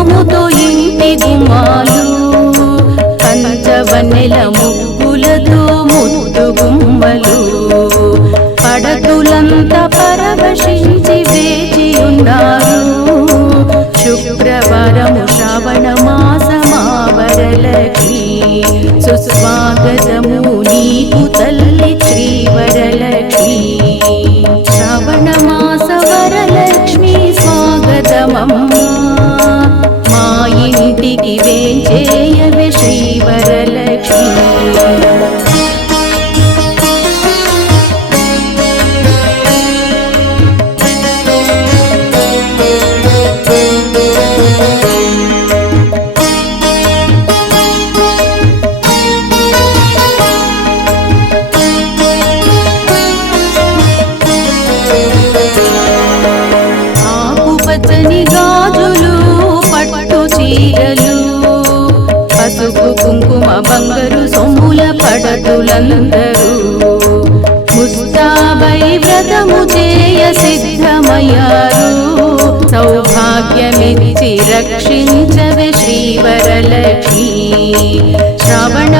ముఖముతో ఇంటి గుమాలు పంచవన్నెల ముగ్గులతో ముద్దు గుమ్మలు. పడతులంత పరవశించి వేచి ఉన్నారు శుక్రవారము శ్రావణ మాసమావరలక్ష్మి. సుస్వాగతము నీకు తల్లి శ్రీవరలక్ష్మి. శ్రావణ మాస వరలక్ష్మి స్వాగతమమ్మ. చీరలు పసుపు కుంకుమ బంగారు సొమ్ముల పడతులందరూ. ముస్తాబై వ్రతము చేయ సిద్ధమయ్యారు. సౌభాగ్యమిచ్చి రక్షించవే శ్రీవరలక్ష్మి. శ్రవణ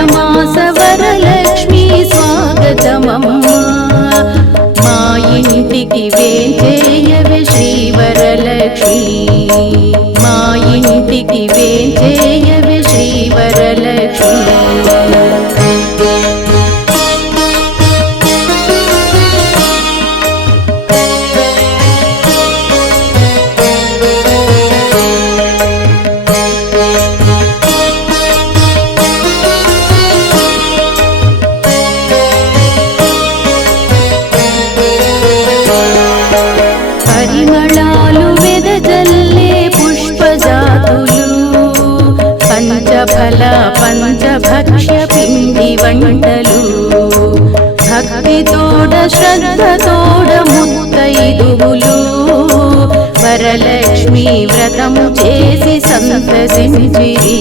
మంగళాలు వెదజల్లే పుష్పజాతులు. పంచఫల పంచభక్ష్య పిండి వంటలు. భక్తి తోడ శ్రద్ధ తోడ ముత్తైదువులు. వరలక్ష్మి వ్రతము చేసి సంతసించిరి.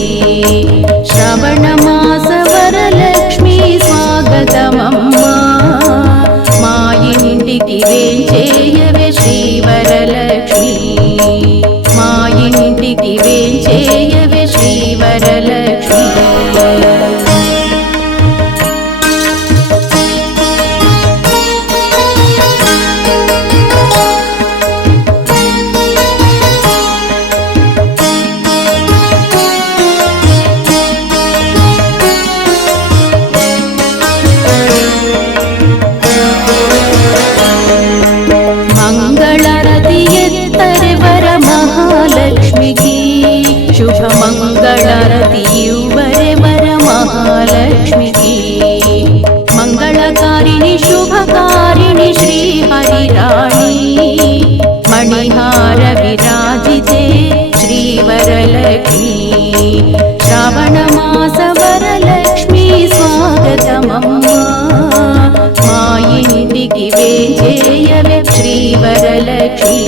మంగళరతి ఇవ్వరే వర మహాలక్ష్మికి మంగళకారిణి శుభకారిణి శ్రీ హరిరాణి మణిహార విరాజితే శ్రీ వరలక్ష్మి శ్రావణ మాస వరలక్ష్మి స్వాగతమమ్మా మా ఇంటికి వేంచేయవే శ్రీ వరలక్ష్మి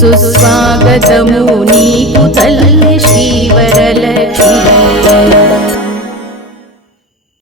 సుస్వాగతము